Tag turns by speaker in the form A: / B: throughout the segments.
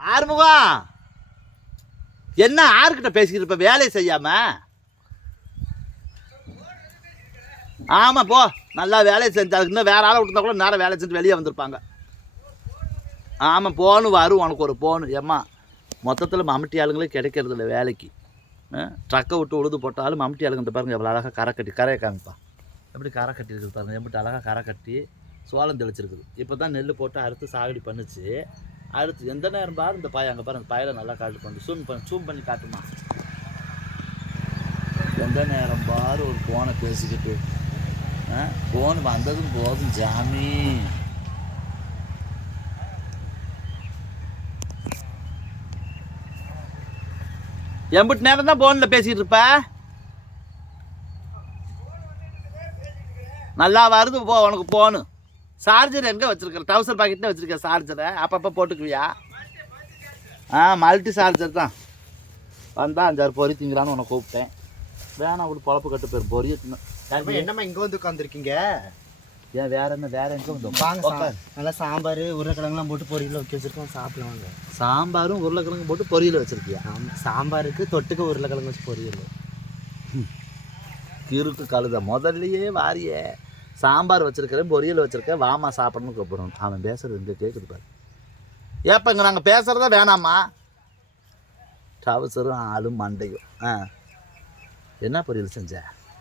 A: ஆறுமுகம் என்ன ஆறுகிட்ட பேசிக்கிட்டு இருப்ப? வேலையை செய்யாம? ஆமாம் போ. நல்லா வேலையை செஞ்சால் இன்னும் வேற ஆளை விட்டுருந்தா கூட நேரம் வேலை செஞ்சு வெளியே வந்திருப்பாங்க. ஆமாம் போனு வரும் உனக்கு ஒரு போனு ஏம்மா மொத்தத்தில் மம்முட்டி ஆளுங்களே கிடைக்கிறது இல்லை வேலைக்கு. ட்ரக்கை விட்டு உழுது போட்டாலும் மம்முட்டி ஆளுங்க இந்த பாருங்க எவ்வளோ அழகாக கரை கட்டி கரையை காமிப்பா. எப்படி கரை கட்டியிருக்குது பாருங்க எப்படி அழகாக கரை கட்டி சோளம் தெளிச்சிருக்குது. இப்போ தான் நெல் போட்டு அறுத்து சாகுடி பண்ணிச்சு. அடுத்து எந்த நேரம் பாரு இந்த பாய் அங்கே பாரு அந்த பாயில் நல்லா காட்டு பண்ணு சூம் பண்ணி சூம் பண்ணி காட்டுமா? எந்த நேரம் பாரு ஒரு ஃபோனை பேசிக்கிட்டு. ஃபோன் வந்ததும் போதும் ஜாமி. எம்பிட்டு நேரம் தான் ஃபோனில் பேசிகிட்டு இருப்ப? நல்லா வருது போ உனக்கு போகணும் சார்ஜர் எங்கே வச்சுருக்க டவுசர் பாக்கெட்டில் வச்சுருக்க சார்ஜரை அப்பப்போ போட்டுக்குவியா? ஆ மல்டி சார்ஜர் தான். வந்தால் அஞ்சாறு பொறி திங்கலான்னு உன்னை கூப்பிட்டேன். வேணாம் அப்படி பொழப்பு கட்டு பேர் பொரிய
B: என்னம்மா இங்க வந்து உட்காந்துருக்கீங்க
A: ஏன் வேற என்ன வேற எங்கே வந்தோம்
B: வாங்க. நல்லா சாம்பார் உருளைக்கிழங்குலாம் போட்டு பொரியல வைக்க வச்சிருக்கோம் சாப்பிடலாம் வாங்க.
A: சாம்பாரும் உருளைக்கிழங்கு போட்டு பொரியல் வச்சிருக்கியா?
B: சாம்பாருக்கு தொட்டுக்க உருளைக்கிழங்கு வச்சு பொரியல்.
A: கிறுக்கு கழுத முதல்லயே வாரியே. சாம்பார் வச்சிருக்கிறேன் பொரியல் வச்சிருக்கேன் வாமா சாப்பிடணும்னு கூப்பிடணும் அவன் பேசுறது இங்கே கேட்குது பாரு. ஏப்பா இங்கே நாங்கள் பேசுகிறதா வேணாமா டவுசரும் ஆளும் மண்டையும். ஆ. என்ன பொரியல் செஞ்ச?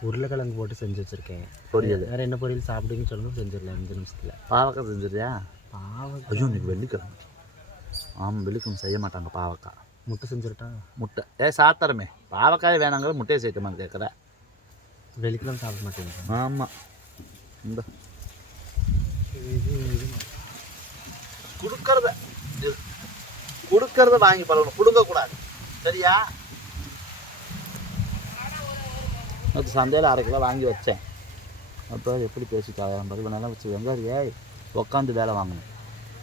B: உருளைக்கிழங்கு போட்டு செஞ்சு வச்சிருக்கேன்.
A: பொரியல்.
B: வேற என்ன பொரியல் சாப்பிடுங்கன்னு சொல்லணும் செஞ்சிடலாம் அஞ்சு நிமிஷத்துல.
A: பாவக்காய் செஞ்சிருயா
B: பாவ
A: ஐயோ இன்னைக்கு வெள்ளிக்கிழமை. ஆமாம் வெள்ளிக்கிழமை செய்ய மாட்டாங்க பாவக்காய்.
B: முட்டை செஞ்சிருட்டா?
A: முட்டை. ஏ சாத்தரமே. பாவக்காய் வேணாங்கிற முட்டையை சேர்க்கமான்னு கேட்குற
B: வெள்ளிக்கிழமை சாப்பிட மாட்டேங்க
A: ஆமாம் இந்த. கொடுக்கறத. கொடுக்கறத வாங்கி பழகணும். கொடுக்கக்கூடாது. சரியா? நேற்று சந்தையில் அரை கிலோ வாங்கி வச்சேன். அப்போ எப்படி பேசிட்டாங்க பதில் நல்லா வச்சு வெங்காரியே உட்காந்து வேலை வாங்கணும்.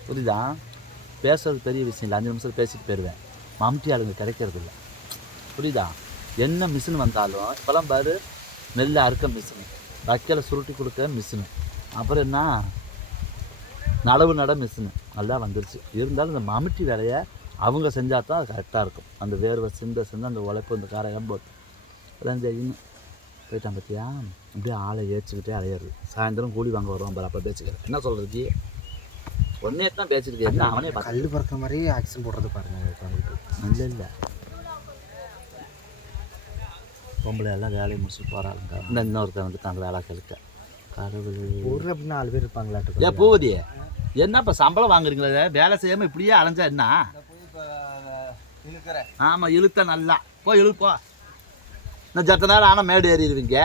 A: புரியுதா? பேசுறது பெரிய விஷயம் இல்லை. அஞ்சு நிமிஷம் பேசிட்டு போயிடுவேன். மம்டி ஆளுங்க கிடைக்கிறது இல்லை. புரியுதா? என்ன மிஷின் வந்தாலும் இப்போலாம் பாரு நெல் அறுக்க மிஷினு. வைக்கலை சுருட்டி கொடுக்க மிஷினு அப்புறம் என்ன? நடவு நட மிஷினு நல்லா வந்துருச்சு. இருந்தாலும் இந்த மம்முட்டி வேலையை அவங்க செஞ்சால் தான் அது கரெக்டாக இருக்கும். அந்த வேர்வை சிந்த சிந்த அந்த உழைப்பு இந்த காரையம் போட்டு. அதான் செய்யணும் போயிட்டான் பார்த்தியா அப்படியே ஆளை ஏற்றிக்கிட்டே அலையிறது. சாயந்தரம் கூலி வாங்க வருவான் பாரு அப்போ பேசிக்கிறேன் என்ன சொல்கிறது ஒன்னே தான் பேசிருக்கு என்ன அவனே
B: கல் பறக்கிற மாதிரி ஆக்ஷன் போடுறது பாருங்க
A: இல்லை இல்லை. பொம்பளை எல்லாம் வேலையை முடிச்சுட்டு போகிறாளுங்க இந்த இன்னொருத்தன் வந்துட்டாங்க வேலை கழுக்க கடவுளே.
B: ஊரில் அப்படி நாலு பேர் இருப்பாங்களாட்டு
A: ஏன் பூவதி என்ன இப்போ சம்பளம் வாங்குறீங்களே? வேலை செய்யாமல் இப்படியே அலைஞ்சா என்ன? ஆமாம் இழுத்த நல்லா. போ இழுப்போ இன்னும் ஜத்த நேரம் ஆனால் மேடு ஏறிடுவீங்க.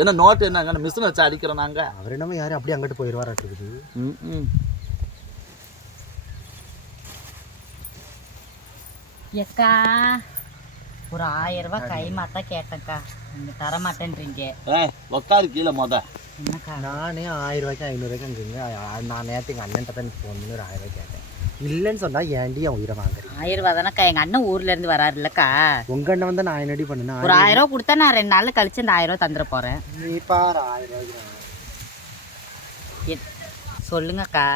A: என்ன நோட்டு என்னங்க மிஷின் வச்சு அடிக்கிறோம் நாங்கள்
B: அவர் என்னமோ யாரும் அப்படியே அங்கிட்டு போயிடுவாராட்டு இருக்குது.
A: ம் ம்.
C: எக்கா. ஒரு ஆயிரம் ரூபாய் கை மாத்தா கேட்டேன்க்கா. நீங்க தர மாட்டேன்றீங்க
A: ஏ உக்காரு கீழே மொத.
C: என்னக்கா?
B: நானே ஆயிரம் ரூபாய்க்கு ஐநூறுரூவாய்க்கு அங்கங்க நான் நேற்று எங்கள் அண்ணன்ட்ட தான் ஃபோன் பண்ணி ஒரு ஆயிரம் ரூபாய் கேட்டேன். இல்லைன்னு சொன்னால் ஏன்டி அவன் உயிரை வாங்குறீங்க?
C: ஆயிரம் ரூபாய் தானக்கா எங்க அண்ணன் ஊர்ல இருந்து வராரு இல்லக்கா.
B: உங்கள் அண்ணன் வந்து நான் என்னடி பண்ணுனா?
C: ஒரு ஆயிரம் ரூபாய் கொடுத்தா நான் ரெண்டு நாள் கழிச்சு இந்த ஆயிரம் ரூபாய் தந்துட போறேன்.
B: நீ பாரு ஆயிரம் ரூபாய்க்கு
C: சொல்லுங்கக்கா.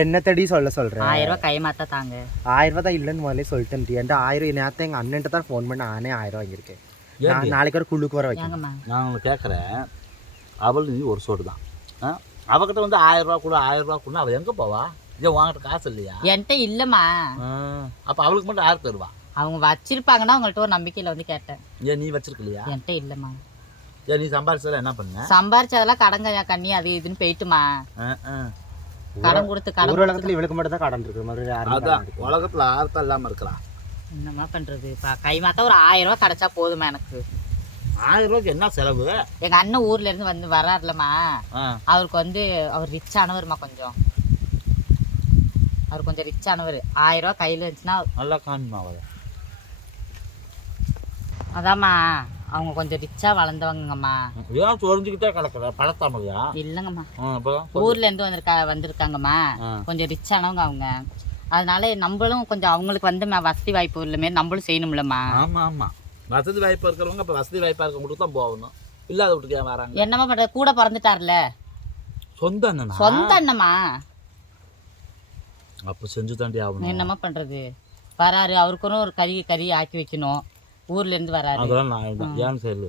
B: என்ன தடி சொல்ல சொல்கிறேன்
C: ஆயிரம் ரூபாய் கை மாத்தா தாங்க.
B: ஆயிரம் ரூபாய் தான் இல்லைன்னு முதல்ல சொல்லிட்டேன் என்கிட்ட ஆயிரம் நேரத்தை எங்கள் அண்ணன்ட்ட தான் ஃபோன் பண்ணி நானே ஆயிரம் வாங்கியிருக்கேன்.
A: ஏன்டி?
B: நான் நாளைக்கு ஒரு குழுக்கு வர
C: ஏங்கம்மா.
A: நான் உங்களை கேட்குறேன் அவள் நீ ஒரு சோடு தான். ஆ? அவகிட்ட வந்து ஆயிரம் ரூபா கூட ஆயிரம் ரூபா கூட. அவள் எங்கே போவா? ஏன் உங்ககிட்ட காசு இல்லையா?
C: என்கிட்ட இல்லம்மா.
A: அப்போ அவளுக்கு மட்டும் யார் தருவா?
C: அவங்க வச்சிருப்பாங்கன்னா அவங்கள்ட்ட ஒரு நம்பிக்கையில வந்து கேட்டேன்.
A: ஏன் நீ வச்சிருக்கலையா
C: என்கிட்ட இல்லம்மா.
A: ஏன் நீ சம்பாரிச்சதில் என்ன பண்ண?
C: சம்பாரிச்சதெல்லாம் கடங்க கண்ணி அது இதுன்னு போயிட்டுமா
A: ஆ, ஆ.
C: கடன் கொடுத்து கடன்
B: ஒரு உலகத்தில் இவளுக்கு மட்டும் தான் கடன் இருக்கு. மறுபடியும்
A: உலகத்தில் ஆர்த்தம் இல்லாமல் இருக்கிறான்
C: என்னம்மா பண்றது? இப்ப கை மாத்தா ஒரு ஆயிரம் ரூபாய் கிடைச்சா போதுமா எனக்கு.
A: ஆயிரம் ரூபாய்க்கு என்ன செலவு?
C: எங்க அண்ணன் ஊர்ல இருந்து வந்து வர்றாருலம்மா.
A: ஆ.
C: அவருக்கு வந்து அவர் ரிச் ஆனவர்மா கொஞ்சம். அவர் கொஞ்சம் ரிச் ஆனவர். ஆயிரம் ரூபாய் கையில இருந்துச்சுன்னா
A: நல்லா காணுமா அவளை
C: அதாம்மா. அவங்க கொஞ்சம் ரிச்சா வளர்ந்தவங்கம்மா
A: ஏன் சொரிஞ்சுக்கிட்டே கிடக்குற பழத்தாமலையா
C: இல்லைங்கம்மா. ஊர்ல இருந்து வந்திருக்கா வந்திருக்காங்கம்மா. கொஞ்சம் ரிச் ஆனவங்க அவங்க. அதனால நம்மளும் கொஞ்சம் அவங்களுக்கு வந்து வசதி வாய்ப்பு மாரி நம்மளும் செய்யணும்லம்மா.
A: ஆமாம் ஆமாம் வசதி வாய்ப்பாக இருக்கிறவங்க இப்போ வசதி வாய்ப்பாக இருக்கவங்களுக்கு தான் போகணும். இல்லாத வீட்டுக்கு ஏன் வராங்க?
C: என்னம்மா பண்றது? கூட பிறந்துட்டார்ல?
A: சொந்த அண்ணனா?
C: சொந்த அண்ணம்மா.
A: அப்போ செஞ்சு தாண்டி ஆகணும்.
C: என்னம்மா பண்றது? வராரு அவருக்கும் ஒரு கறி கறி ஆக்கி வைக்கணும். ஊர்ல இருந்து வராரு.
A: அதெல்லாம் நான் தான் ஏன்னு சொல்லு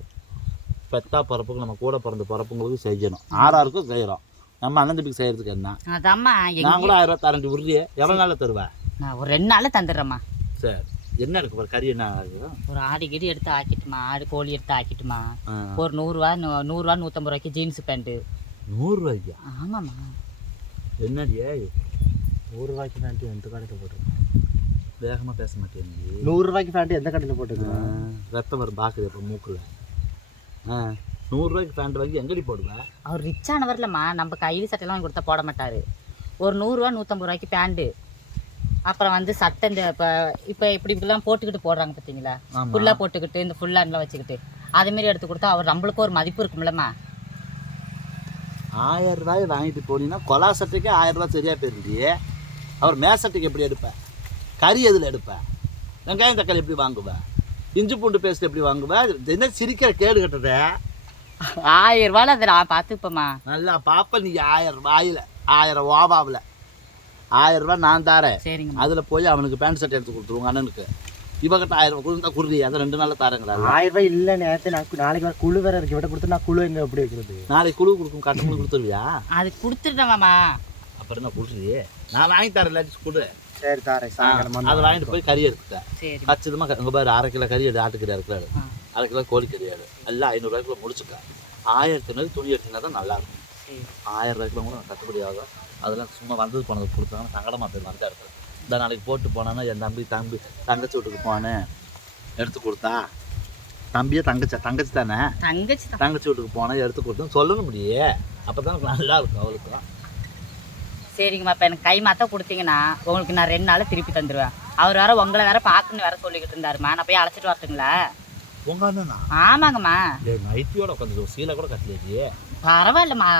A: பெத்தா பிறப்புக்கு நம்ம கூட பிறந்த பிறப்புங்களுக்கு செய்யணும். ஆறாருக்கும் செய்கிறோம் நம்ம அண்ணன் தம்பிக்கு செய்யறதுக்கு என்ன?
C: அதாம்மா
A: நான் கூட ஆயிரம் ரூபா தரண்டி உருளியே எவ்வளோ நாளில் தருவேன்
C: நான் ஒரு ரெண்டு நாள்ல தந்துடுறேம்மா.
A: சரி. என்ன இருக்கு? பாரு கறி என்ன ஆகுது
C: ஒரு ஆடு கிடி எடுத்து ஆக்கிட்டுமா? ஆடு கோழி எடுத்து ஆக்கிட்டுமா. ஒரு நூறுரூவா நூறுரூவா நூற்றம்பது ரூபாய்க்கு ஜீன்ஸ் பேண்ட்டு
A: நூறுரூவாய்க்கா
C: ஆமாம்மா.
A: என்னடியே
B: நூறு ரூபாய்க்கு பேண்ட் எந்த கடையில் போட்டுருக்கோம்
A: வேகமாக பேச மாட்டேன் நீ
B: நூறு ரூபாய்க்கு பேண்ட் எந்த கடையில் போட்டுருக்கோம்
A: ரத்தம் வரும் பார்க்குது இப்போ மூக்கில். ஆ நூறுரூவாய்க்கு பேண்ட் வாங்கி எங்கடி போடுவேன்
C: அவர் ரிச்சானவர்லம்மா நம்ம கையில் சட்டையெல்லாம் வாங்கி கொடுத்தா போட மாட்டார். ஒரு நூறுரூவா நூற்றம்பது ரூபாய்க்கு பேண்ட்டு. அப்புறம் வந்து சட்டை இந்த இப்போ இப்போ இப்படி இப்படிலாம் போட்டுக்கிட்டு போடுறாங்க பார்த்தீங்களா. ஃபுல்லாக போட்டுக்கிட்டு இந்த ஃபுல்லாக வச்சுக்கிட்டு. அதேமாரி எடுத்து கொடுத்தா அவர் நம்மளுக்கும் ஒரு மதிப்பு இருக்கும்லம்மா.
A: ஆயிரம் ரூபாய் வாங்கிட்டு போனீங்கன்னா கொலா சட்டைக்கே ஆயிரம் ரூபாய் சரியாக போயிருந்தியே அவர் மேசட்டைக்கு எப்படி எடுப்பேன் கறி எதில் எடுப்பேன் வெங்காயம் தக்காளி எப்படி வாங்குவேன் இஞ்சி பூண்டு பேஸ்ட் எப்படி வாங்குவேன் என்ன சிரிக்கிற கேடு கட்டுறத
C: ஆயிரம் ரூபாயில் அதை நான் பார்த்துப்பேம்மா.
A: நல்லா பாப்ப நீ ஆயிரம் ரூபாயில் ஆயிரம் ஓபாவில் ஆயிரம் ரூபாய் நான் தாரேன்.
C: சரிங்கம்மா.
A: அதில் போய் அவனுக்கு பேண்ட் ஷர்ட் எடுத்து கொடுத்துருவோங்க அண்ணனுக்கு. இவகிட்ட ஆயிரம் ரூபாய் கொடுத்தா குருதி அதை ரெண்டு நாளில் தாரங்களா
B: ஆயிரம் ரூபாய் இல்லை நேரத்தை நான் நாளைக்கு வர குழு வேற இருக்கு. இவட்ட கொடுத்து நான் குழு எங்க எப்படி வைக்கிறது?
A: நாளைக்கு குழு கொடுக்கும் கட்டணம் கொடுத்துருவியா?
C: அது கொடுத்துட்டேன்மாம்மா
A: அப்புறம் என்ன கொடுத்துருவியே நான் வாங்கி தரேன் இல்லாட்டி கொடு
B: சரி தாரேன் சாயங்காலமா
A: அதை வாங்கிட்டு போய் கறி எடுத்துட்டேன்.
C: சரி.
A: கச்சிதமாக இங்கே பாரு அரை கிலோ கறி எடு ஆட்டுக்கறி இருக்கிறாரு. அரை கிலோ கோழிக்கறி எடு. எல்லாம் ஐநூறுரூவாய்க்குள்ள முடிச்சுக்க ஆயிரத்தி ஐநூறு துணி எடுத்தீங்கன்னா தான் நல்லா இருக்கும்.
C: சரி.
A: ஆயிரம் ரூபாய்க்குள்ள கூட கட்டுப்படி ஆகும் அதெல்லாம் சும்மா வந்தது போனது கொடுத்தாங்கன்னா சங்கடமாக போய் வந்தா இருக்கும் இந்த நாளைக்கு போட்டு போனான்னா என் தம்பி தம்பி தங்கச்சி வீட்டுக்கு போனேன். எடுத்து கொடுத்தா. தம்பியே தங்கச்சி தங்கச்சி தானே?
C: தங்கச்சி தான்.
A: தங்கச்சி வீட்டுக்கு போனேன் எடுத்து கொடுத்தேன்னு சொல்லணும் முடியே. அப்போ தான் நல்லா இருக்கும் அவளுக்கும்.
C: சரிங்கம்மா இப்போ எனக்கு கை மாத்த கொடுத்தீங்கன்னா உங்களுக்கு நான் ரெண்டு நாள் திருப்பி தந்துடுவேன் அவர் வேற உங்களை வேற பார்க்கணும்னு வேற சொல்லிக்கிட்டு இருந்தாருமா. நான் போய் அழைச்சிட்டு வரட்டுங்களா?
A: உங்க அண்ணனா?
C: ஆமாங்கம்மா.
A: நைட்டியோட உட்காந்து சீலை கூட கட்டலையே.
C: பரவாயில்லம்மா.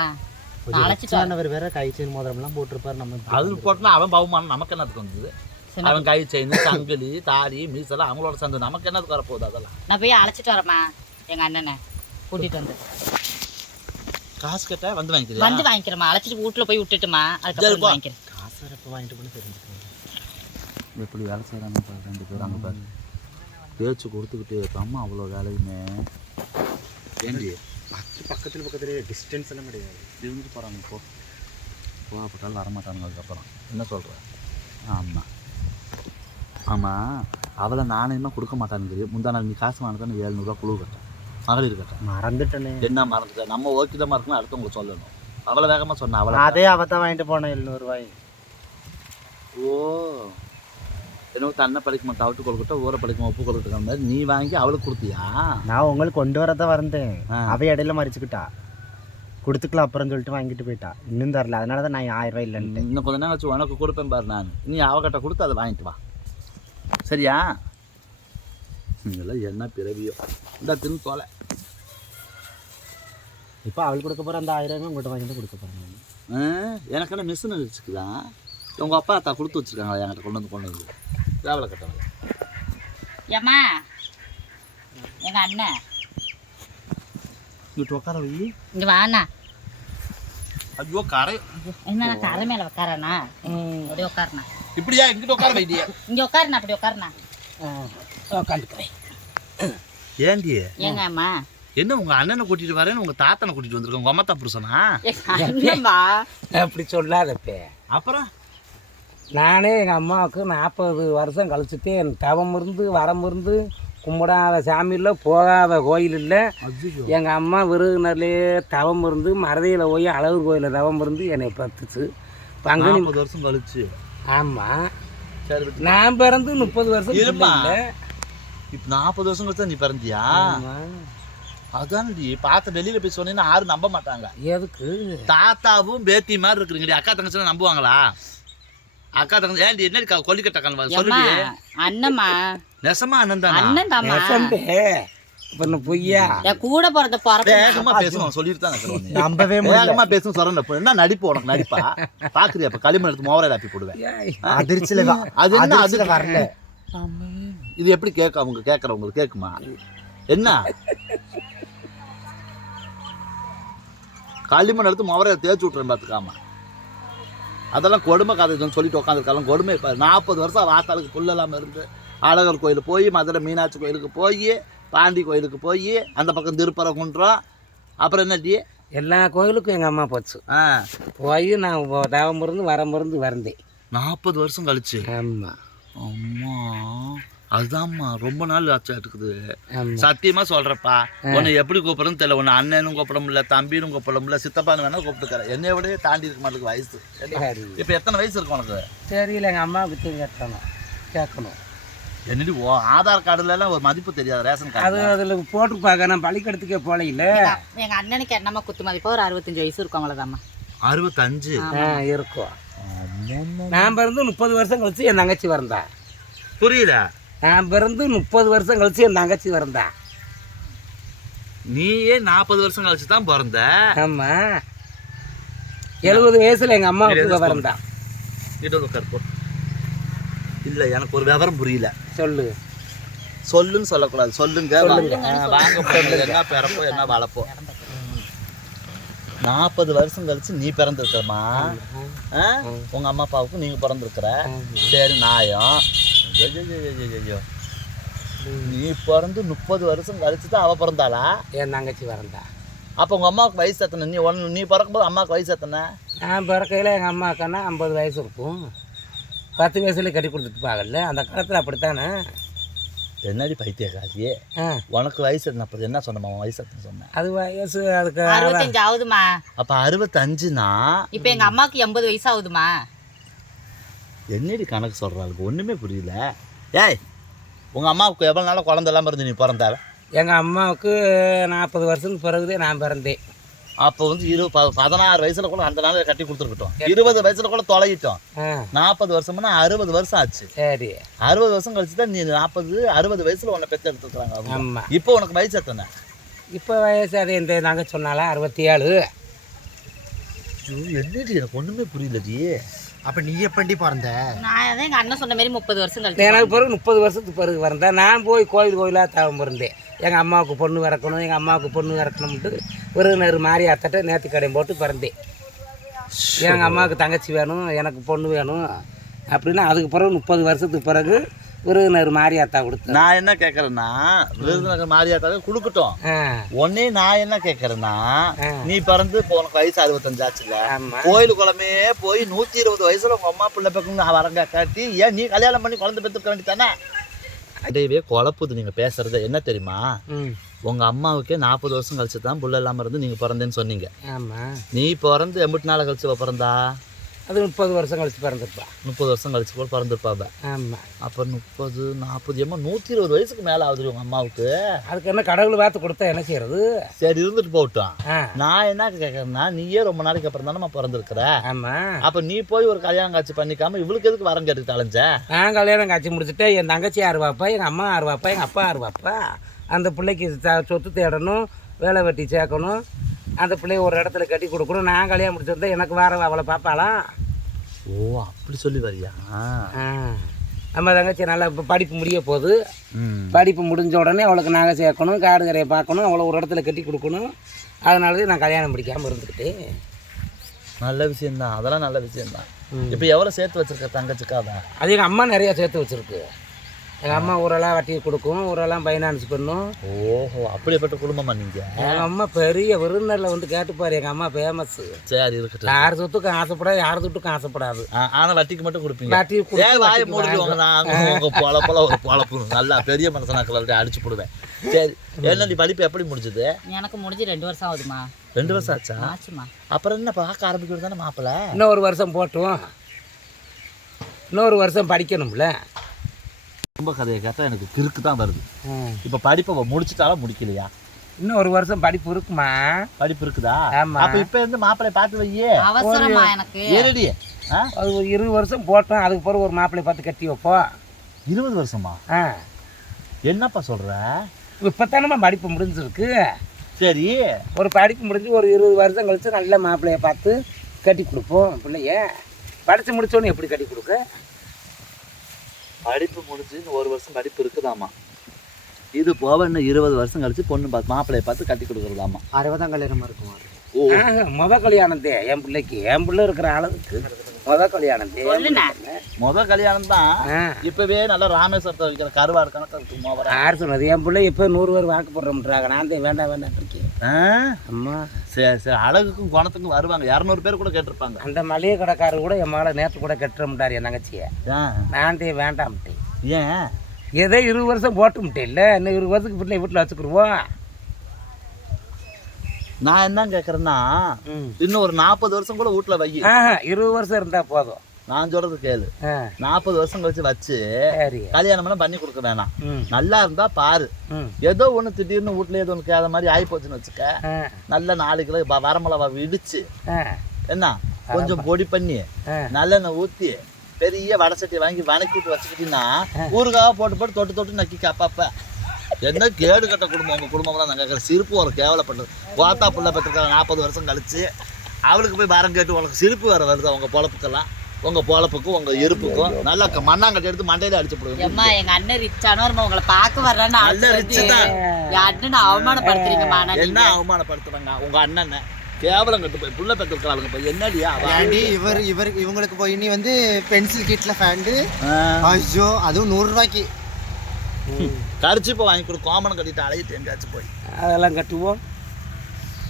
C: அழைச்சிட்டு
B: வேற கை செயின் மோதிரம்லாம் போட்டிருப்பாரு நம்ம
A: அது போட்டுனா அவன் பகுமானம் நமக்கு என்னத்துக்கு வந்தது?
C: சரி,
A: அவன் கை செயின் சங்கிலி தாடி மீசெல்லாம் அவங்களோட சேர்ந்து நமக்கு என்னதுக்கு வரப்போகுது அதெல்லாம்?
C: நான் போய் அழைச்சிட்டு வரேம்மா. எங்க அண்ணனை கூட்டிட்டு வந்து.
A: காசு கேட்டா வந்து வாங்கிக்கிறியா
C: வந்து வாங்கிக்கிறேம்மா. அழைச்சிட்டு வீட்டுல போய் விட்டுட்டுமா. அதுக்கப்புறம். வாங்கிக்கிறேன்.
B: காசு வேற எப்போ வாங்கிட்டு போன தெரிஞ்சுக்கோங்க.
A: எப்படி வேலை செய்கிறாங்க பாரு ரெண்டு பேரும் அங்கே பாரு. பேச்சு கொடுத்துக்கிட்டு அம்மா அவ்வளோ வேலையுமே. ஏண்டி?
B: பக்கத்து பக்கத்துல பக்கத்துல டிஸ்டன்ஸ் எல்லாம் கிடையாது.
A: இருந்துட்டு போகிறாங்க இப்போ. போகப்பட்டாலும் வரமாட்டானுங்க அதுக்கப்புறம். என்ன சொல்கிற ஆமாம் ஆமாம் அவளை நாணயமாக கொடுக்க மாட்டானுங்க முந்தா நாள் நீ காசு வாங்கினதானே ஏழ்நூறுவா குழு கட்டேன் மகளிர் கட்டேன்
B: மறந்துட்டேனே.
A: என்ன மறந்துட்ட? நம்ம ஓக்கிதமாக இருக்கணும் அடுத்தவங்களுக்கு சொல்லணும். அவளை வேகமாக சொன்ன அவளை
B: அதே அவத்தான் வாங்கிட்டு போனேன் எழுநூறு ரூபாய்
A: ஓ. என்னவோ தன்னை படிக்க மாட்டேன் அவுட்டு கொழுக்கட்டை ஊரை படிக்க உப்பு கொழுக்கட்டை மாதிரி நீ வாங்கி அவளுக்கு கொடுத்தியா?
B: நான் உங்களுக்கு கொண்டு வரதான் வந்தேன்.
A: ஆ.
B: அவ இடையில மறிச்சுக்கிட்டா. கொடுத்துக்கலாம் அப்புறம் சொல்லிட்டு வாங்கிட்டு போயிட்டா. இன்னும் தரல அதனால தான் நான் ஆயிரம் ரூபாய் இல்லைன்னு
A: இன்னும் கொஞ்ச நேரம் வச்சு உனக்கு கொடுப்பேன் பாரு நான். நீ அவகிட்ட கொடுத்து அதை வாங்கிட்டு வா. சரியா? இதெல்லாம் என்ன பிறவியோ. இந்த தின்னு தோலை.
B: இப்போ அவள் கொடுக்க போற அந்த ஆயிரம் ரூபாய் உங்கள்கிட்ட வாங்கிட்டு கொடுக்க போறேன்
A: ஆ, எனக்கு என்ன மிஷின் வச்சுக்கலாம் உங்கள் அப்பா அத்தா கொடுத்து வச்சுருக்காங்களா என்கிட்ட கொண்டு வந்து கொண்டு வந்து? வேலை கட்டவங்க
C: ஏம்மா? எங்க அண்ணன்.
A: இங்கிட்டு உட்கார வை.
C: இங்க வாண்ணா.
A: ஐயோ கரை.
C: என்ன கரை மேல உட்காரண்ணா அப்படியே உட்காருண்ணா
A: இப்படியா? இங்கிட்டு உட்கார வைடியே
C: இங்க உட்காருண்ணா அப்படி உட்காருண்ணா
A: ஏண்டி?
C: ஏங்க அம்மா
A: என்ன உங்க அண்ணனை கூட்டிட்டு வரேன்னு உங்க தாத்தனை கூட்டிட்டு வந்திருக்க உங்க அம்மத்தா புருஷனா?
C: எங்க அண்ணன்மா
D: அப்படி சொல்லாதப்பே.
A: அப்புறம்?
D: நானே எங்கள் அம்மாவுக்கு நாற்பது வருஷம் கழிச்சுட்டு என் தவம் இருந்து வரம் இருந்து கும்பிடாத சாமி இல்லை போகாத கோயில் இல்லை. எங்கள் அம்மா விருதுநர்லேயே தவம் இருந்து மறதியில் போய் அழகு கோயிலில் தவம் இருந்து என்னை பத்துச்சு பங்குனி
A: வருஷம் கழிச்சு.
D: ஆமாம். நான் பிறந்து முப்பது வருஷம். இல்லை
A: இப்ப நாற்பது வருஷம் கழிச்சு தான் நீ பிறந்தியா? அதான்டி பார்த்து வெளியில போய் சொன்னீங்கன்னா யாரும் நம்ப மாட்டாங்க.
D: எதுக்கு?
A: தாத்தாவும் பேத்தி மாதிரி இருக்கிறீங்க அக்கா தங்கச்சி நம்புவாங்களா? அக்கா தங்கச்சி ஏன்டி என்ன கொல்லிக்கட்ட
C: ஏம்மா
A: சொல்லி
C: அண்ணம்மா.
A: நெசமா அண்ணன் தானா
C: அண்ணன்
D: என்ன பொய்யா?
C: கூட பிறந்த
A: வேகமா பேசுவோம் சொல்லிட்டு தான்
B: நம்பவே
A: வேகமா பேசும் சொல்றேன் என்ன நடிப்பு உனக்கு நடிப்பா? பாக்குறியா இப்ப களிமண் எடுத்து மோவரை போடுவேன்.
B: அதிர்ச்சியில
A: அது என்ன அது
B: அதிர்ச்சியில வரல
A: இது எப்படி கேட்க அவங்க கேட்கறவங்களுக்கு கேட்குமா? என்ன? களிமண் எடுத்து மொவரை தேய்ச்சி விட்டுறேன் பார்த்துக்காம. அதெல்லாம் கொடுமை கதை சொல்லிட்டு உட்காந்துருக்காலும் கொடுமை இப்போ நாற்பது வருஷம் வாத்தாளுக்கு புல் இல்லாமல் இருந்து அழகர் கோயில் போய் மதுரை மீனாட்சி கோயிலுக்கு போய் பாண்டி கோயிலுக்கு போய் அந்த பக்கம் திருப்பரங்குன்றம். அப்புறம் என்னடி
D: எல்லா கோயிலுக்கும் எங்கள் அம்மா போச்சு.
A: ஆ.
D: போய் நான் தேவம் இருந்து வரம் இருந்து வந்தேன்
A: நாற்பது வருஷம் கழிச்சு?
D: ஆமாம்
A: அம்மா. அதுதான்மா ரொம்ப நாள் ஆச்சா இருக்குது சத்தியமா சொல்றப்பா உன்னை எப்படி கூப்பிடுறதுன்னு தெரியல உன்னை அண்ணனும் கூப்பிட முடியல தம்பியும் கூப்பிட முடியல சித்தப்பான்னு வேணா கூப்பிட்டுக்கிறேன். என்னை விட தாண்டி இருக்க மாட்டேங்குது வயசு. இப்போ எத்தனை வயசு இருக்கு உனக்கு?
D: தெரியல எங்கள் அம்மாவுக்கு தான் கேட்கணும் கேட்கணும்.
A: என்னடி ஓ ஆதார் கார்டுல எல்லாம் ஒரு மதிப்பு தெரியாது ரேஷன்
D: அது
A: கார்டு
D: அதில் போட்டிருப்பாங்க நான் பள்ளிக்கூடத்துக்கே போகலையில
C: எங்க அண்ணனுக்கு என்னம்மா குத்து மதிப்பா? ஒரு அறுபத்தஞ்சு வயசு இருக்கும் அவ்வளோதாம்மா
A: அறுபத்தஞ்சு?
D: இருக்கும். நான் பிறந்து முப்பது வருஷம் கழிச்சு என் தங்கச்சி வரந்தா
A: புரியல
D: நான் பிறந்து முப்பது வருஷம் கழிச்சு என் தங்கச்சி வரந்தா
A: நீயே நாற்பது வருஷம் கழிச்சு தான் பிறந்த.
D: ஆமாம் எழுபது வயசில் எங்கள் அம்மாவுக்கு வரந்தா
A: கிட்ட வந்து உட்காரு, போ. இல்ல எனக்கு ஒரு விவரம் புரியல.
D: சொல்லு.
A: சொல்லுன்னு சொல்லக்கூடாது. சொல்லுங்க வாங்க. என்ன பிறப்போ என்ன வளர்ப்போ. நாற்பது வருஷம் கழிச்சு நீ பிறந்திருக்கிறமா? உங்க அம்மா அப்பாவுக்கும் நீங்க பிறந்திருக்கிற. சரி நாயம். ஐயோ. நீ பிறந்து முப்பது வருஷம் கழிச்சு தான் அவ பிறந்தாளா?
D: என் தங்கச்சி வரந்தா
A: அப்போ உங்க அம்மாவுக்கு வயசு எத்தனை? நீ ஒன்று நீ பிறக்கும்போது அம்மாவுக்கு வயசு எத்தனை?
D: நான் பிறக்கையில் எங்கள் அம்மாக்கானா ஐம்பது வயசு இருக்கும். பத்து வயசுல கட்டி கொடுத்துட்டு பாகல. அந்த காலத்தில் அப்படித்தானே?
A: என்னடி பைத்தியக்காரி?
D: ஆ.
A: உனக்கு வயசு என்ன அப்போ என்ன சொன்னமா வயசு எத்தனை சொன்னேன்
D: அது வயசு அதுக்கு
C: அறுபத்தஞ்சு ஆகுதுமா
A: அப்போ அறுபத்தஞ்சுனா?
C: இப்போ எங்க அம்மாவுக்கு எண்பது வயசு ஆகுதுமா?
A: என்னடி கணக்கு சொல்கிறாளுக்கு ஒன்றுமே புரியல. ஏய் உங்கள் அம்மாவுக்கு எவ்வளோ நாளாக குழந்தை இல்லாமல் இருந்து நீ பிறந்தாவ
D: எங்கள் அம்மாவுக்கு நாற்பது வருஷத்துக்கு பிறகுதே நான் பிறந்தேன்.
A: அப்போ வந்து இரு ப பதினாறு வயசில் கூட அந்த நாளில் கட்டி கொடுத்துருக்கட்டும். இருபது வயசில் கூட தொலையிட்டோம்.
D: ஆ.
A: நாற்பது வருஷம்னா அறுபது வருஷம் ஆச்சு.
D: சரி.
A: அறுபது வருஷம் கழிச்சு தான் நீ நாற்பது அறுபது வயசில் உன்னை பெற்று எடுத்துக்கிறாங்க. அவங்க
D: ஆமாம்
A: இப்போ உனக்கு வயசு எத்தனை?
D: இப்போ வயசு அது இந்த நாங்கள் சொன்னால? அறுபத்தி ஏழு.
A: என்னடி எனக்கு ஒன்றுமே புரியலடி.
B: அப்போ நீ எப்பண்டி பிறந்த?
C: நான் தான் எங்க அண்ணன் சொன்ன மாதிரி முப்பது வருஷம் கழிச்சு
D: எனக்கு பிறகு முப்பது வருஷத்துக்கு பிறகு வந்தேன் நான் போய் கோயில் கோயிலாக தவம் இருந்தேன் எங்கள் அம்மாவுக்கு பொண்ணு இறக்கணும் எங்கள் அம்மாவுக்கு பொண்ணு இறக்கணும்ட்டு விருதுநர் மாறி அத்தட்ட நேர்த்தி கடையும் போட்டு பிறந்தேன். எங்கள் அம்மாவுக்கு தங்கச்சி வேணும் எனக்கு பொண்ணு வேணும். அப்படின்னா அதுக்கு பிறகு முப்பது வருஷத்துக்கு பிறகு விருதுநர் மாறி அத்தா கொடுத்தேன்
A: நான் என்ன கேட்குறேன்னா விருதுநகர் மாரியாத்தாவே கொடுக்கட்டும். உடனே நான் என்ன கேட்குறேன்னா. நீ பிறந்து இப்போ உனக்கு வயசு அறுபத்தஞ்சு ஆச்சுல கோயில் குளமே போய் நூற்றி இருபது வயசுல உங்க அம்மா பிள்ளை பக்கம் வரங்க காட்டி ஏன் நீ கல்யாணம் பண்ணி குழந்தை பெற்றுக்க வேண்டியதானே இடையவே குழப்புது நீங்க பேசுறது. என்ன தெரியுமா?
D: ம்.
A: உங்க அம்மாவுக்கே நாற்பது வருஷம் கழிச்சு தான் புள்ள இல்லாம இருந்து நீங்க பிறந்தேன்னு சொன்னீங்க. நீ பிறந்து எண்பத்தி நாலு கழிச்சு பிறந்தா?
D: அது முப்பது வருஷம் கழிச்சு பிறந்திருப்பா.
A: முப்பது வருஷம் கழிச்சு கூட பிறந்திருப்பாப
D: ஆமாம்
A: அப்போ முப்பது நாற்பது ஏமா நூற்றி இருபது வயசுக்கு மேலே ஆகுது உங்க அம்மாவுக்கு.
D: அதுக்கு என்ன கடவுள் பார்த்து கொடுத்தா என்ன செய்யறது?
A: சரி இருந்துட்டு போகட்டும். நான் என்ன கேட்குறேன்னா நீயே ரொம்ப நாளைக்கு அப்புறம் தானே பிறந்திருக்கிற.
D: ஆமாம்
A: அப்போ நீ போய் ஒரு கல்யாணம் காட்சி பண்ணிக்காம இவளுக்கு எதுக்கு வரம் கேட்டுட்டு அலைஞ்ச?
D: நான் கல்யாணம் காட்சி முடிச்சுட்டு என் தங்கச்சி ஆறுவாப்பா எங்கள் அம்மா ஆறுவாப்பா எங்கள் அப்பா ஆறுவாப்பா அந்த பிள்ளைக்கு சொத்து தேடணும் வேலை வெட்டி சேர்க்கணும். அந்த பிள்ளைய ஒரு இடத்துல கட்டி கொடுக்கணும். நான் கல்யாணம் முடிச்சிருந்தா எனக்கு வேற அவளை பார்ப்பாளா?
A: ஓ அப்படி சொல்லி வரியா?
D: நம்ம தங்கச்சி நல்லா இப்போ படிப்பு முடிய போகுது. படிப்பு முடிஞ்ச உடனே அவளுக்கு நகை சேர்க்கணும் காடு கரையை பார்க்கணும் அவளை ஒரு இடத்துல கட்டி கொடுக்கணும். அதனால தான் நான் கல்யாணம் முடிக்காமல் இருந்துக்கிட்டேன்.
A: நல்ல விஷயம்தான். அதெல்லாம் நல்ல விஷயம்தான்.
D: ம்.
A: இப்போ எவ்வளோ சேர்த்து வச்சிருக்க தங்கச்சிக்காக?
D: அது எங்கள் அம்மா நிறையா சேர்த்து வச்சுருக்கு. எங்கள் அம்மா ஊரெல்லாம் வட்டி கொடுக்கும் ஊரெல்லாம் ஃபைனான்ஸ் பண்ணும்.
A: ஓஹோ அப்படிப்பட்ட குடும்பமா நீங்க?
D: எங்கள் அம்மா பெரிய விருந்தினரில் வந்து கேட்டுப்பாரு எங்கள் அம்மா ஃபேமஸ்ஸு
A: சரி இருக்கட்டும்.
D: யார் சொத்துக்கும் ஆசைப்படாது யார் சொத்துக்கும் ஆசைப்படாது.
A: ஆ, ஆனா வட்டிக்கு மட்டும் கொடுப்பீங்க.
D: வட்டி கொடுத்து
A: உங்க பொழப்பெல்லாம் ஒரு பொழப்பு நல்லா பெரிய மனசனாக்கள் அடிச்சு போடுவேன். சரி என்ன நீ படிப்பு எப்படி முடிஞ்சது?
C: எனக்கு முடிஞ்சு ரெண்டு வருஷம் ஆகுதுமா
A: ரெண்டு வருஷம் ஆச்சா?
C: ஆச்சுமா
A: அப்புறம் என்ன பார்க்க ஆரம்பிக்கிறது தானே மாப்பிள்ள
D: இன்னொரு வருஷம் போட்டும் இன்னொரு வருஷம் படிக்கணும்ல.
A: ரொம்ப கதையை கேட்டால் எனக்கு கிறுக்கு தான் வருது. இப்போ படிப்பை முடிச்சிட்டாலும் முடிக்கலையா?
D: இன்னும் ஒரு வருஷம் படிப்பு இருக்குமா?
A: படிப்பு இருக்குதா?
D: ஆமா.
A: அப்ப இப்ப இருந்து மாப்பிள்ளை பார்த்து வையே.
C: அவசரமா எனக்கு.
A: ஏறடி. ஆ?
D: அது ஒரு இருபது வருஷம் போட்டோம் அதுக்கு பிறகு ஒரு மாப்பிள்ளை பார்த்து கட்டி வைப்போம்
A: இருபது வருஷமா? என்னப்பா சொல்ற?
D: இப்போத்தானம்மா படிப்பு முடிஞ்சிருக்கு.
A: சரி.
D: ஒரு படிப்பு முடிஞ்சு ஒரு இருபது வருஷம் கழிச்சு நல்ல மாப்பிள்ளைய பார்த்து கட்டி கொடுப்போம் பிள்ளைய. படித்து முடிச்சோன்னு எப்படி கட்டி கொடுக்க?
A: படிப்பு முடிஞ்சு ஒரு வருஷம் படிப்பு இருக்குதாமா இது போக இன்னும் இருபது வருஷம் கழிச்சு பொண்ணு பார்த்து மாப்பிள்ளைய பார்த்து கட்டி கொடுக்குறதாமா
B: அறுபதாம் கல்யாணமாக இருக்கும்?
A: ஓ.
D: முத கல்யாணத்தே என் பிள்ளைக்கு என் பிள்ளை இருக்கிற அளவுக்கு முத கல்யாணம்.
A: முத கல்யாணம் தான்
D: ஆ.
A: இப்பவே நல்லா ராமேஸ்வரத்தை வைக்கிற கருவாடு கணக்கு இருக்கு மோவரா
D: யார் சொன்னது? என் பிள்ளை இப்போ நூறு பேர் வாக்கு போடுறோம்ன்றாங்க. நான் தான் வேண்டாம் வேண்டாம் இருக்கேன். அம்மா.
A: சரி சரி அழகுக்கும் குணத்துக்கும் வருவாங்க. இரநூறு பேர் கூட கேட்டிருப்பாங்க.
D: அந்த மளிகை கடைக்காரர் கூட என் மகளை நேற்று கூட கட்டுறோம்ட்டார் என் தங்கச்சியை. தான் வேண்டாம்ட்டேன்
A: ஏன்?
D: ஏதோ இருபது வருஷம் போட்டும்ட்டே இல்லை. இன்னும் இருபது வருஷத்துக்கு பிள்ளை வீட்டில் வச்சுக்கிடுவோம்
A: நான் என்ன கேட்குறேன்னா இன்னும் ஒரு நாற்பது வருஷம் கூட வீட்டில் வை.
D: இருபது வருஷம் இருந்தால் போதும்.
A: நான் சொல்றது கேளு. நாற்பது வருஷம் கழிச்சு வச்சு கல்யாணம் பண்ண பண்ணி கொடுக்க வேணாம். நல்லா இருந்தா பாரு. ஏதோ ஒன்று திடீர்னு வீட்ல ஏதோ ஒன்று கேத மாதிரி ஆகி போச்சுன்னு வச்சுக்க நல்ல நாலு கிலோ வ- வரமிளகா இடிச்சு என்ன? கொஞ்சம் பொடி பண்ணி. நல்லெண்ணெய் ஊற்றி பெரிய வடை சட்டி வாங்கி வணக்கிட்டு வச்சுக்கிட்டீங்கன்னா ஊறுகாக போட்டு போட்டு தொட்டு தொட்டு நக்கிக்க அப்பப்ப. என்ன கேடு கட்ட குடும்பம் உங்கள் குடும்பம்லாம் நாங்கள் கேட்குற சிரிப்பு ஒரு கேவலப்பட்டது. கோத்தா புள்ள பெற்றிருக்காங்க நாற்பது வருஷம் கழிச்சு. அவளுக்கு போய் வரம் கேட்டு உனக்கு சிரிப்பு வேறு வருது உங்கள் பொழப்புக்கெல்லாம். உங்கள் பொழப்புக்கும் உங்கள் இருப்புக்கும் நல்லா மண்ணாங்கட்டி எடுத்து மண்டையில அடிச்சு போடுவேன்
C: ஏம்மா எங்க அண்ணன் ரிச்சானோ நம்ம உங்களை பார்க்க வர்றேன்னு
A: நல்ல
C: அழைச்சு
A: ரிச்சு
C: வந்து
A: தான்.
C: என் அண்ணனை அவமானப்படுத்துறீங்கம்மா
A: என்ன அவமானப்படுத்துறாங்க உங்க அண்ணன் கேவலம் கட்டு போய் புள்ள பெற்றிருக்காளுங்க போய் என்னடியா அவ?
B: ஏண்டி இவர் இவர் இவங்களுக்கு போய் இனி வந்து பென்சில் கிட்ல ஃபேண்டு ஐயோ அதுவும் நூறுரூவாய்க்கு.
A: கரிச்சிப்பை வாங்கி கொடு கோமனம் கட்டிட்டு அழையிட்டு எங்கேயாச்சும் போய்.
D: அதெல்லாம் கட்டுவோம்.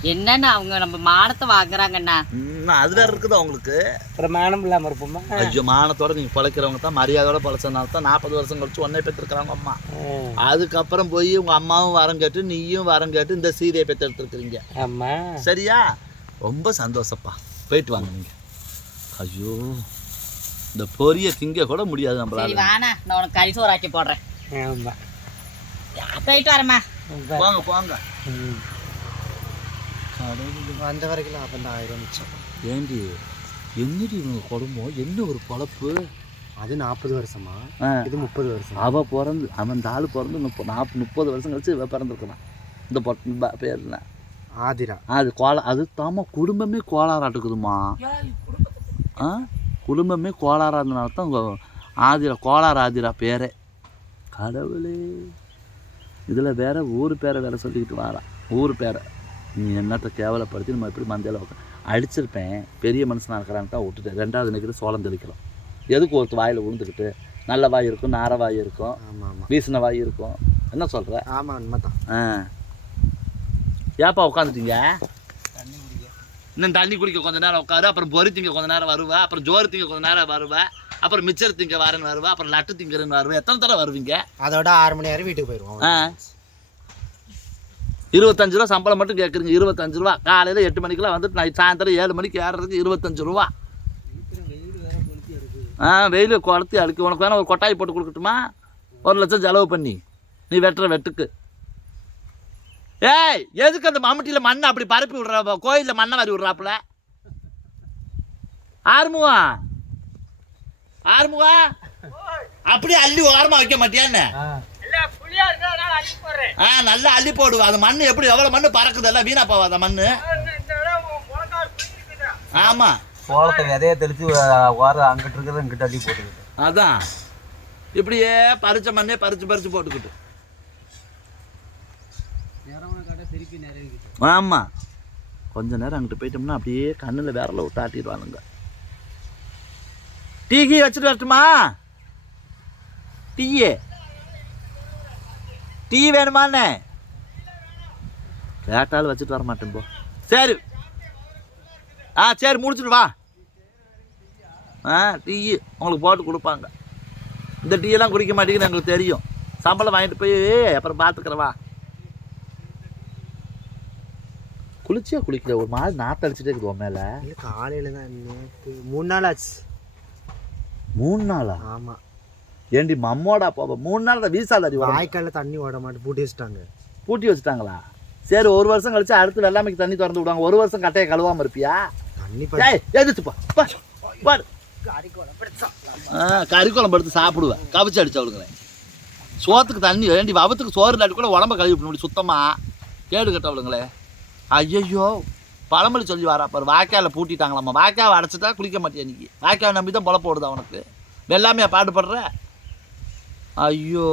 C: என்னன்னா அவங்க நம்ம மானத்தை வாங்குறாங்கண்ணா?
A: ம், அது வேற இருக்குது அவங்களுக்கு
D: அப்புறம் மானம் இல்லாமல் இருப்போமா?
A: ஐயோ மானத்தோட நீங்க பழைக்கிறவங்க தான் மரியாதையோட பழைச்சதுனால தான் நாற்பது வருஷம் கழிச்சு ஒன்னே பெற்றிருக்கிறாங்க அம்மா. அதுக்கப்புறம் போய் உங்க அம்மாவும் வரம் கேட்டு நீயும் வரம் கேட்டு இந்த சீதையை பெற்று எடுத்துருக்கிறீங்க
D: ஆமாம்
A: சரியா? ரொம்ப சந்தோஷப்பா. போயிட்டு வாங்க நீங்க. ஐயோ இந்த பொரிய திங்க கூட முடியாது
C: சரி
A: நம்மளால
C: வாண்ணா. நான் உனக்கு ஆக்கி போடுறேன்.
D: ஆமாம்
C: போயிட்டு வரேம்மா.
A: போங்க. போங்க
B: அந்த வரைக்கும் அப்போ தான் ஆயிரம் மிச்சம்
A: ஏண்டி என்னடி இவங்க குடும்பம் என்ன ஒரு பொழப்பு
B: அது நாற்பது வருஷமா
A: ஆ,
B: இது முப்பது வருஷம்
A: அவ பிறந்து அவன் இந்த ஆள் பிறந்து முப்பது நாற்பது முப்பது வருஷம் கழிச்சு இவ பிறந்திருக்கிறான் இந்த பொட்டு ப- பேர் என்ன
B: ஆதிரா
A: அது கோலா அது தாம குடும்பமே கோளாறாட்டுக்குதுமா ஆ குடும்பமே கோளாறா இருந்தனால தான் ஆதிரா கோளாறு ஆதிரா பேரே கடவுளே இதில் வேற ஊர் பேரை வேற சொல்லிக்கிட்டு வாரா ஊர் பேரை நீ என்னத்தை கேவலப்படுத்தி நம்ம எப்படி மந்தையில் உட்கா அடிச்சிருப்பேன் பெரிய மனுஷனாக இருக்கிறான்ட்டு தான் விட்டுட்டேன். ரெண்டாவது நிற்கிற சோளம் தெளிக்கிறோம் எதுக்கு ஒருத்தர் வாயில் விழுந்துக்கிட்டு நல்ல வாய் இருக்கும் நார வாய் இருக்கும் வீசின வாய் இருக்கும். என்ன சொல்கிற
B: ஆமாம் உண்மைதான்.
A: ஆ. ஏப்பா உட்காந்துட்டீங்க? இன்னும் தண்ணி குடிக்க கொஞ்ச நேரம் உட்காரு அப்புறம் பொரி திங்க கொஞ்ச நேரம் வருவா அப்புறம் ஜோறு திங்க கொஞ்ச நேரம் வருவா அப்புறம் மிச்சர் திங்க வரேன்னு வருவா அப்புறம் லட்டு திங்கிறேன்னு வருவா. எத்தனை தடவை வருவீங்க?
B: அதோட ஆறு மணி நேரம் வீட்டுக்கு போயிடுவோம்
A: ஆ. இருபத்தஞ்சு ரூபா சம்பளம் மட்டும் கேட்குறீங்க இருபத்தஞ்சு ரூபா. காலையில் எட்டு மணிக்கெல்லாம் வந்துட்டு நான் சாயந்தரம் ஏழு மணிக்கு ஏறுறதுக்கு இருபத்தஞ்சு ரூபா. ஆ வெயில் குளத்தி அழுக்கு உனக்கு வேணால் ஒரு கொட்டாய் போட்டு கொடுக்கட்டுமா? ஒரு லட்சம் செலவு பண்ணி. நீ வெட்டுற வெட்டுக்கு. ஏய் எதுக்கு அந்த மம்முட்டியில் மண்ணை அப்படி பரப்பி விடுற? கோயிலில் மண்ணை வாரி விடுறாப்புல. ஆறுமுவா ஆறுமுவா அப்படியே அள்ளி ஓரமாக வைக்க மாட்டியான்னு ஆ நல்லா அள்ளி போடுவா அந்த மண் எப்படி எவ்வளோ மண் பறக்குதல்ல வீணா போவாத மண் ஆமாம்
B: சோளத்தை விதைய தெளித்து ஓர அங்கிட்டு இருக்கிறத இங்கிட்ட அள்ளி போட்டுக்கிட்டு.
A: அதான். இப்படியே பறிச்ச மண்ணே பறிச்சு பறிச்சு போட்டுக்கிட்டு. ஆமாம் கொஞ்ச நேரம் அங்கிட்டு போயிட்டோம்னா அப்படியே கண்ணில் விரல விட்டு ஆட்டிடுவானுங்க டீ கீ வச்சுட்டு வரட்டுமா? டீயே. டீ வேணுமாண்ணே? கேட்டாலும் வச்சுட்டு வர மாட்டேன் போ. சரி. ஆ சரி முடிச்சுட்டு வா. ஆ டீ உங்களுக்கு போட்டு கொடுப்பாங்க. இந்த டீயெல்லாம் குடிக்க மாட்டேங்குது எங்களுக்கு தெரியும். சம்பளம் வாங்கிட்டு போய் அப்புறம் பார்த்துக்கிறவா குளிச்சியா குளிக்கல ஒரு மாதிரி நாத்தடிச்சிட்டே இருக்குது உன் மேலே.
B: இல்லை காலையில் தான் நேற்று மூணு நாள் ஆச்சு.
A: மூணு நாளா?
B: ஆமாம்
A: ஏண்டி மம்மோடா போவ மூணு நாள் வீசா தடி
B: வாய்க்காலில் தண்ணி ஓட மாட்டு பூட்டி வச்சுட்டாங்க.
A: பூட்டி வச்சுட்டாங்களா? சரி ஒரு வருஷம் கழிச்சு அடுத்து வெள்ளாமைக்கு தண்ணி திறந்து விடுவாங்க. ஒரு வருஷம் கட்டையை கழுவாம இருப்பியா? எதிர்த்துப்பா பா பாரு. ஆ கறிக்குழம்பு எடுத்து சாப்பிடுவேன் கவிச்சு அடிச்சவளுங்களே சோத்துக்கு தண்ணி வேண்டி வவத்துக்கு சோறு இல்லாட்டி கூட உடம்ப கழுவி விட முடியும் சுத்தமாக கேடு கட்டவளுங்களே ஐயையோ. பழமொழி சொல்லி வரா பாரு. வாய்க்கால பூட்டிட்டாங்களாம்மா. வாய்க்காவை அடைச்சிட்டா குளிக்க மாட்டியா இன்னைக்கு வாய்க்காவை நம்பி தான் பொழப்பு ஓடுது அவனுக்கு. வெள்ளாமையா பாடுபடுற? ஐயோ